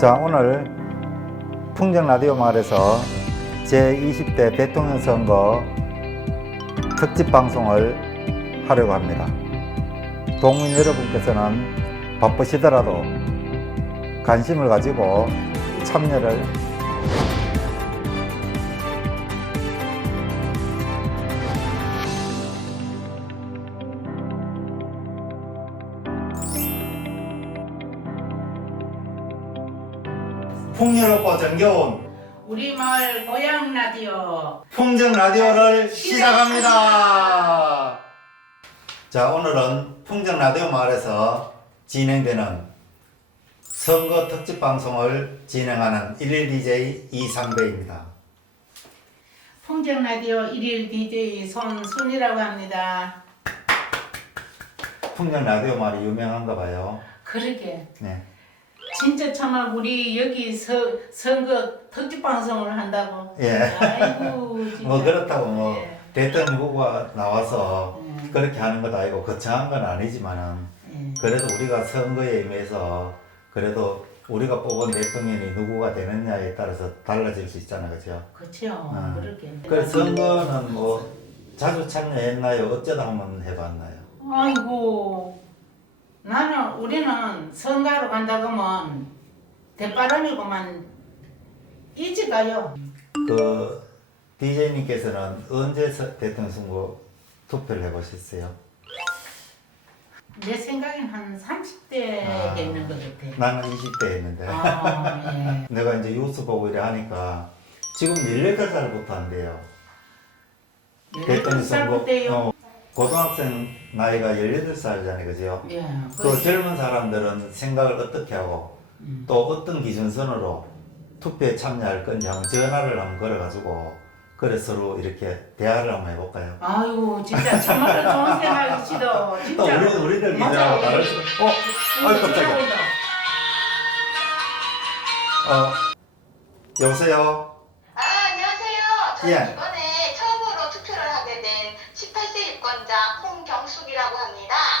자, 오늘 풍정 라디오 마을에서 제20대 대통령 선거 특집 방송을 하려고 합니다. 동민 여러분께서는 바쁘시더라도 관심을 가지고 참여를 풍요롭고 정겨운 우리 마을 고향 라디오 풍정 라디오를 시작합니다. 자, 오늘은 풍정 라디오 마을에서 진행되는 선거 특집 방송을 진행하는 1일 DJ 이상배입니다. 풍정 라디오 일일 DJ 손순이라고 합니다. 풍정 라디오 마을이 유명한가 봐요. 그러게 네. 진짜 참아 우리 여기 서, 선거 특집 방송을 한다고. 예. 아이고 진짜. 뭐 그렇다고 뭐 예. 대통령 후보가 나와서 예. 그렇게 하는 것 아니고 거창한 건 아니지만은 예. 그래도 우리가 선거에 임해서 그래도 우리가 뽑은 대통령이 누구가 되느냐에 따라서 달라질 수 있잖아요, 그죠? 그렇죠. 아. 그렇게. 그 선거는 뭐 자주 참여했나요? 어쩌다 한번 해봤나요? 아이고 나는 우리는 선거로 간다고 하면 대바람이고만 일찍 가요. 그 DJ님께서는 언제 서- 대통령 선거 투표를 해보셨어요? 내 생각엔 한 30대 아. 됐는 것 같아. 나는 20대 했는데 아, 예. 내가 이제 뉴스 보고 이래 하니까 지금 18살부터 한대요. 대통령 선거 18살부터요? 어, 고등학생 나이가 18살이잖아요, 그죠? 예. 그 젊은 사람들은 생각을 어떻게 하고 음. 또 어떤 기준선으로 투표에 참여할 건지 한번 전화를 한번 걸어가지고 그래 서로 이렇게 대화를 한번 해볼까요? 아이고 진짜 정말로 좋은 생각이시다. 또 진짜. 우리 우리들 맞아요. 다를 수. 어, 아이 깜짝이야. 어, 여보세요. 아, 안녕하세요. 저는 예. 이번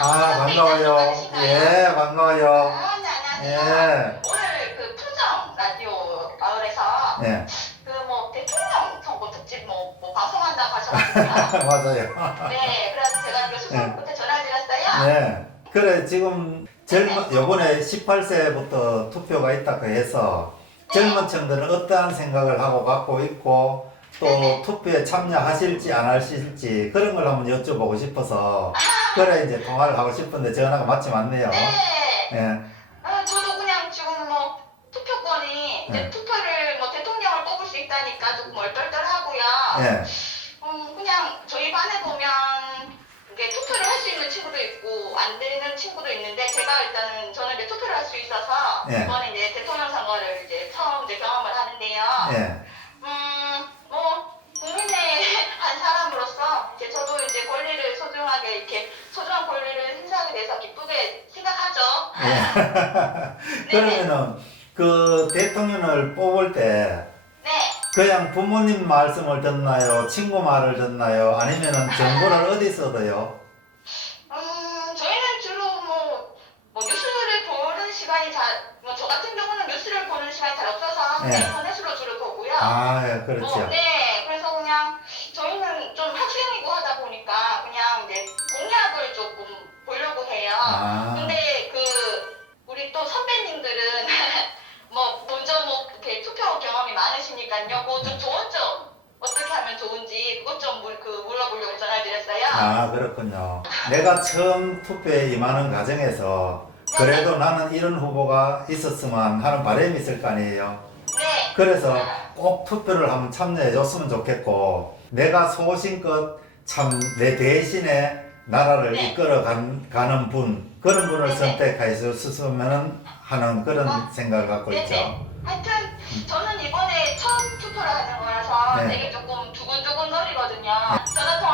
아 반가워요. 예, 반가워요. 아, 네, 안녕하세요. 예, 오늘 그 풍정 라디오 마을에서 예, 그 뭐 대통령 선거 특집 뭐, 뭐 방송한다고 하셔가지고요. 맞아요. 네, 그래서 제가 그 수석부터 전화 드렸어요. 네. 그래 지금 젊은 요번에 18세부터 투표가 있다고 해서 젊은 층들은 어떠한 생각을 하고 갖고 있고 또. 투표에 참여하실지 안 하실지 그런 걸 한번 여쭤보고 싶어서 그래 이제 통화를 하고 싶은데 전화가 마침 왔네요. 네. 예. 아, 저도 그냥 지금 뭐 투표권이 이제 네. 투표를 뭐 대통령을 뽑을 수 있다니까 조금 얼떨떨하고요. 예. 음, 그냥 저희 반에 보면 이게 투표를 할 수 있는 친구도 있고 안 되는 친구도 있는데 제가 일단은 저는 이제 투표를 할 수 있어서 예. 이번에 이제 대통령 선거를 이제 처음 이제 경험을 하는데요. 예. 그러면은 그 대통령을 뽑을 때 네. 그냥 부모님 말씀을 듣나요? 친구 말을 듣나요? 아니면은 정보를 어디서 얻어요? 음, 저희는 주로 뭐, 뭐 뉴스를 보는 시간이 잘, 뭐 저 같은 경우는 뉴스를 보는 시간이 잘 없어서 네. 인터넷으로 주로 보고요. 아, 예, 어, 그렇죠. 네, 물어보려고 전화드렸어요. 아 그렇군요. 내가 처음 투표에 임하는 과정에서 그래도 나는 이런 후보가 있었으면 하는 바람이 있을 거 아니에요. 네. 그래서 꼭 투표를 한번 참여해 줬으면 좋겠고 내가 소신껏 참 내 대신에 나라를 네. 이끌어 간, 가는 분 그런 분을 네네. 선택할 수 있으면 하는 그런 어? 생각을 갖고 네네. 있죠. 하여튼 저는 이번에 처음 투표를 하는 거라서 네. 되게 조금 두근두근 거리거든요. 전화 통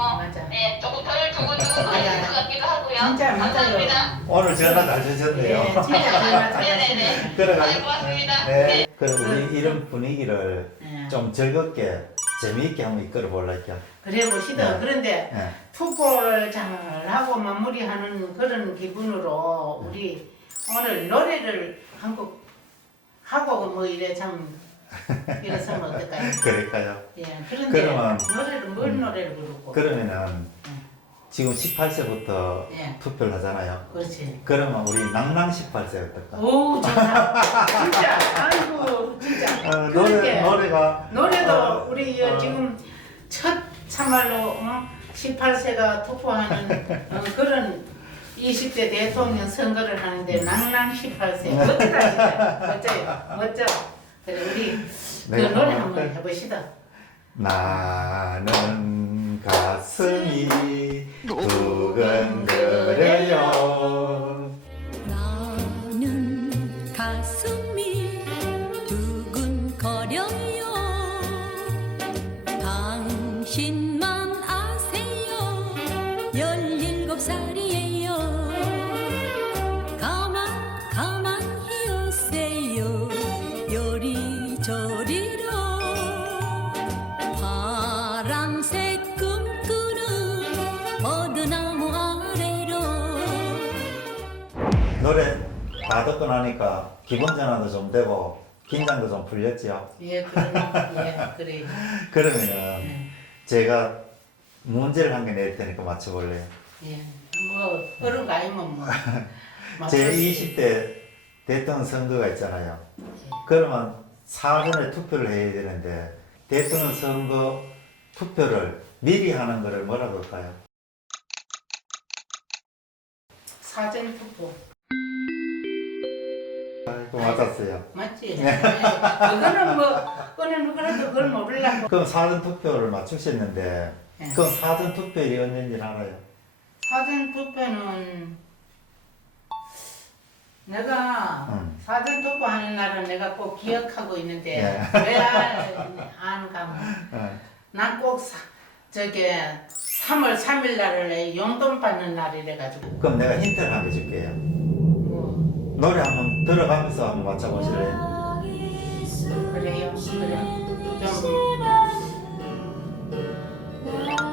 뭐 맞아. 네, 조금 덜 두근두근 거리는 것 같기도 하고요. 진짜 맞아요. 감사합니다. 오늘 전화 잘 주셨네요. 예, 진짜 전화 네네네. 잘하시네. 그래가지고 네, 고맙습니다. 네. 네. 그래 우리 이런 분위기를 예. 좀 즐겁게 재미있게 한번 이끌어 볼랄게요. 그래 보시다. 네. 그런데 예. 투표를 잘 하고 마무리하는 그런 기분으로 우리 오늘 노래를 한 곡 하고 뭐 이래 참 이래서면 어떨까요? 그럴까요? 예, 그런데 그러면- 노래를 뭔 음. 노래를 부르고? 그러면은 음. 지금 18세부터 예, 투표를 하잖아요. 그렇지. 그러면 우리 낭낭 18세 어떨까? 오, 좋다. 진짜, 아이고, 진짜. 어, 노래. 노래가 노래도 어, 우리 어. 지금 첫 참말로 어? 18세가 투표하는 어, 그런 20대 대통령 선거를 하는데 낭낭 18세 멋지다 진짜 멋져요 멋져 그래 우리 그 내가 노래 한번? 해봅시다. 나는 가슴이 두근거려요 노래 다 듣고 나니까 기분 전환도 좀 되고 긴장도 좀 풀렸지요. 예 그러네 예 그래 그러면은 예, 제가 문제를 한 개 낼 테니까 맞춰볼래요. 예뭐 어른 거 아니면 뭐 제 20대 대통령 선거가 있잖아요. 그러면 사전에 투표를 해야 되는데 대통령 선거 투표를 미리 하는 거를 뭐라고 할까요? 사전 투표 맞았어요. 맞지? 예. 그거는 뭐 그거는 그래도 그걸 모르려고 그럼 사전 투표를 맞추셨는데 예. 그럼 사전 투표일이 언제인지 알아요? 사전 투표는 내가 음. 사전 투표하는 날은 내가 꼭 기억하고 있는데 예. 왜 아는가 하면 어. 난꼭 저기 3월 3일 날을 용돈 받는 날이래 가지고 그럼 내가 힌트를 한개 줄게요. 뭐 노래 한번 들어가면서 한번 맞춰보실래요? 그래요? 그래 좀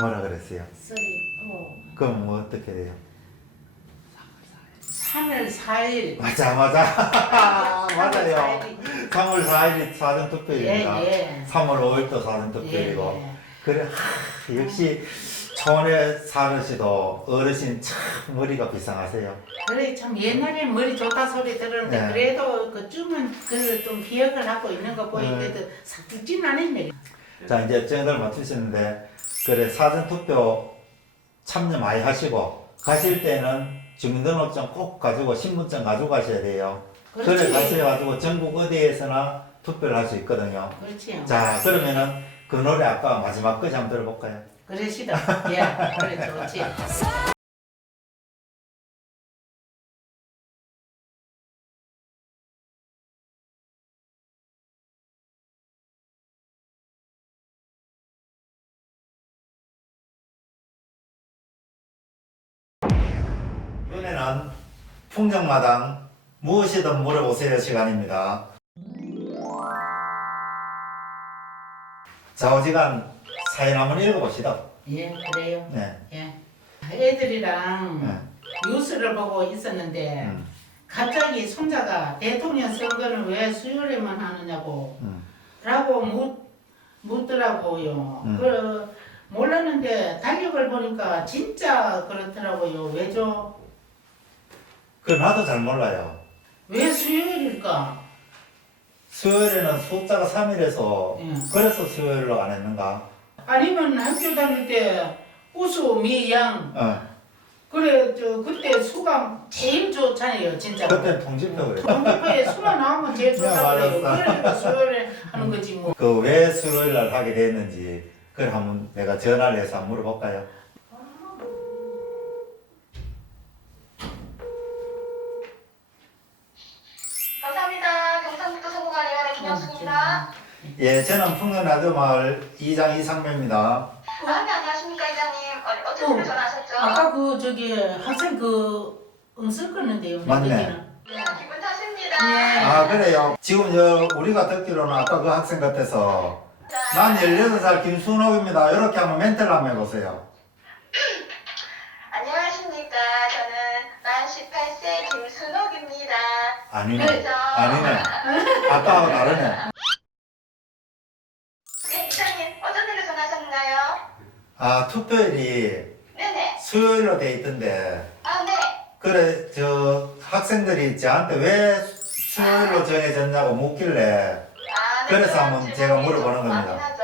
뭐라 그랬어요? 쓰리 어 그럼 뭐 어떻게 돼요? 3월 4일 맞아 맞아 맞아요. 3월 4일이 사전 투표일입니다. 예 예 3월 5일도 사전 투표일이고 그래 하, 역시 촌에 사시도 어르신 참 머리가 비상하세요. 그래 참 옛날에 머리 좋다 소리 들었는데 네. 그래도 그쯤은 그좀 기억을 하고 있는 거 보이는데도 싹 듣진 않았네. 자 이제 정답을 맞추셨는데 그래 사전 투표 참여 많이 하시고 가실 때는 주민등록증 꼭 가지고 신분증 가지고 가셔야 돼요. 그래. 가셔가지고 전국 어디에서나 투표를 할 수 있거든요. 그렇지. 자 그러면은 그 노래 아까 마지막 거지 한번 들어볼까요? 그러시다. 예, 그래 좋지. 이번에는 풍경마당 무엇이든 물어보세요 시간입니다. 좌우지간 사연 한번 읽어봅시다. 예, 그래요. 네. 예. 애들이랑 네. 뉴스를 보고 있었는데 음, 갑자기 손자가 대통령 선거는 왜 수요일에만 하느냐고 음. 라고 묻, 묻더라고요. 음. 그 몰랐는데 달력을 보니까 진짜 그렇더라고요. 왜죠? 그 나도 잘 몰라요. 왜 수요일일까? 수요일에는 숫자가 3일에서 예. 그래서 수요일로 안 했는가? 아니면 학교 다닐 때 우수 미 양 어. 그래 저 그때 수가 제일 좋잖아요 진짜 그때 통지표 그래. 통계표에 수가 나오면 제일 네, 좋다고 그래요 맞았어. 그러니까 수요일에 하는 거지 뭐 그 왜 수요일 날 하게 됐는지 그걸 한번 내가 전화를 해서 한번 물어볼까요? 김영숙입니다. 예, 저는 풍년 라디오 마을 이장 이상배입니다. 아, 네, 안녕하십니까, 이장님. 어, 어쩐 일로 전화하셨죠? 아까 그 저기 학생 그 응설 끊는데요. 내 맞네. 듣기는. 네, 기분 탓입니다. 네. 아 그래요. 지금 저 우리가 듣기로는 아까 그 학생 같아서 난 18살 김순옥입니다. 이렇게 한번 멘트를 한번 해보세요. 아니네. 아니네. 아까하고 다르네. 네, 일로 전화하셨나요? 아 투표일이 네네. 수요일로 돼 있던데 아, 네. 그래 저 학생들이 저한테 왜 수요일로 정해졌냐고 묻길래 아, 네. 그래서 한번 제가 물어보는 겁니다. 많긴 하죠.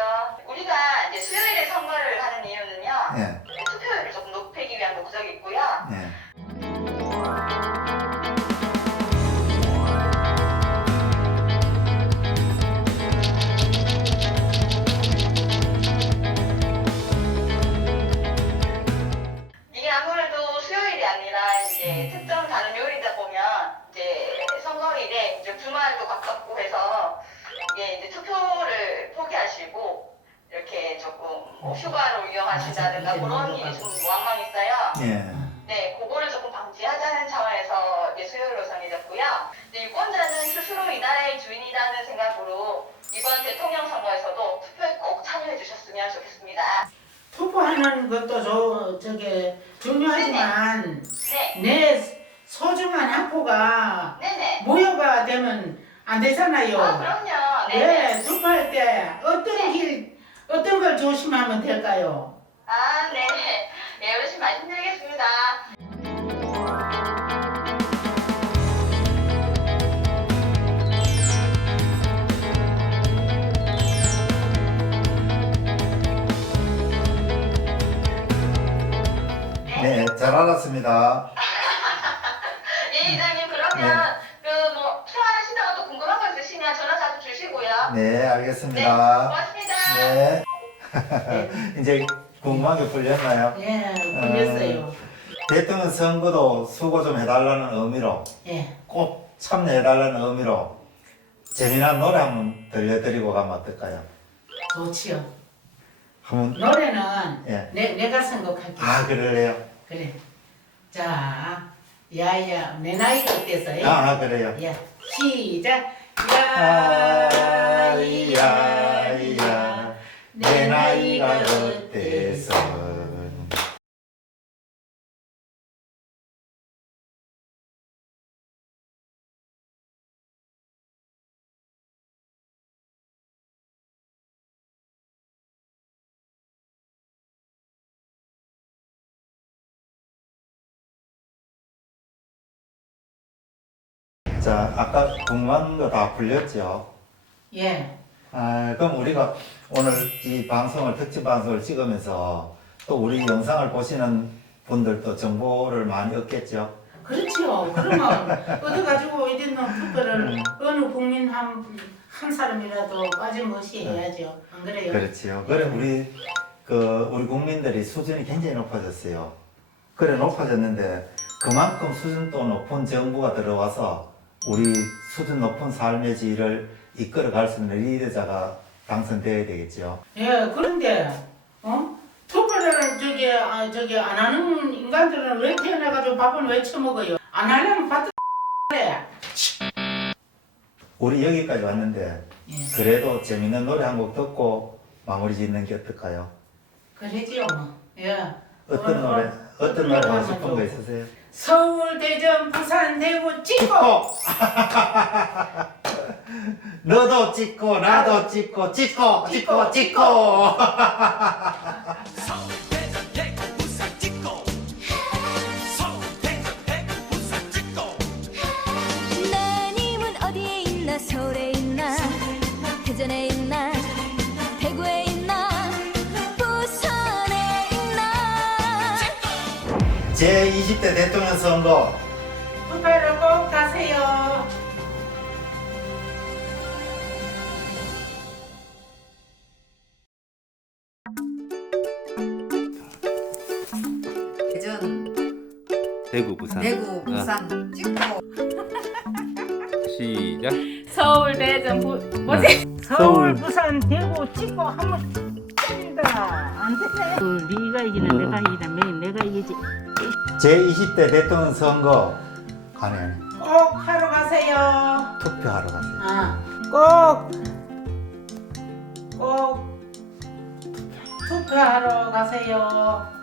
이제 특정 다른 요일이다 보면 이제 선거일에 이제 주말도 가깝고 해서 이게 이제 투표를 포기하시고 이렇게 조금 뭐 휴가를 이용하신다든가 그런 일이 좀 왕왕 있어요. 예. 네, 그거를 조금 방지하자는 차원에서 이제 수요일로 정해졌고요. 이제 유권자는 스스로 이 나라의 주인이라는 생각으로 이번 대통령 선거에서도 투표에 꼭 참여해 주셨으면 좋겠습니다. 투표하는 것도 저 저기 중요하지만 네, 내 소중한 학부가 네네. 모여가 되면 안 되잖아요. 아, 그럼요. 네. 네, 투표할 때 어떤 길 어떤 걸 조심하면 될까요? 아, 네. 네, 열심히 말씀드리겠습니다. 네, 잘 알았습니다. 예, 이장님, 그러면 그뭐 필요하시다가 또 궁금한 거 있으시면 전화 자주 주시고요. 네, 네, 알겠습니다. 고맙습니다. 네. 네, 이제 궁금한 게 풀렸나요? 예, 걸렸어요. 대통령 선거도 수고 좀 해달라는 의미로 예, 꼭 참여해달라는 의미로 재미난 노래 한번 들려드리고 가면 어떨까요? 좋지요. 한번 노래는 예. 내 내가 선곡할게. 아 그럴래요? 그래. 자, 야야, 내 나이가 어때서? 예? 아, 아 그래요. 야, 시작. 아이야이야 내 나이가 어때서 자 아까 궁금한 거 다 풀렸죠? 예, 아, 그럼 우리가 오늘 이 방송을, 특집 방송을 찍으면서 또 우리 영상을 보시는 분들도 정보를 많이 얻겠죠? 그렇지요. 그러면 얻어가지고 이런 투표를 음. 어느 국민 한, 한 사람이라도 빠짐없이 해야죠. 안 그래요? 그렇지요. 그래, 우리, 그, 우리 국민들이 수준이 굉장히 높아졌어요. 그래, 높아졌는데 그만큼 수준 또 높은 정부가 들어와서 우리 수준 높은 삶의 질을 이끌어 갈 수 있는 리더자가 당선되어야 되겠죠. 예, 그런데 어? 투표를 저기 아, 저기 안 하는 인간들은 왜 태어나가지고 밥은 왜 처먹어요? 안 하려면 밭 그래. 우리 여기까지 왔는데 예, 그래도 재밌는 노래 한 곡 듣고 마무리 짓는 게 어떨까요? 그러지요. 뭐. 예. 어떤 어, 노래, 어, 어떤 노래 하고 싶은 거. 있으세요? 서울, 대전, 부산, 대구 찍고 찍고! 너도 찍고, 나도 찍고, 찍고, 찍고, 찍고! 제20대 대통령 선거 투표를 꼭 가세요. 대전, 대구 부산 대구, 부산 찍고 시작 서울 대전 부 뭐지? 서울, 부산, 대구 찍고 한번 때린다. 안 되네. 그 네가 이기는 내가 이기는 매 내가 이기지. 제20대 대통령 선거 관에 꼭 하러 가세요. 투표하러 가세요. 아, 꼭, 꼭 투표하러 가세요.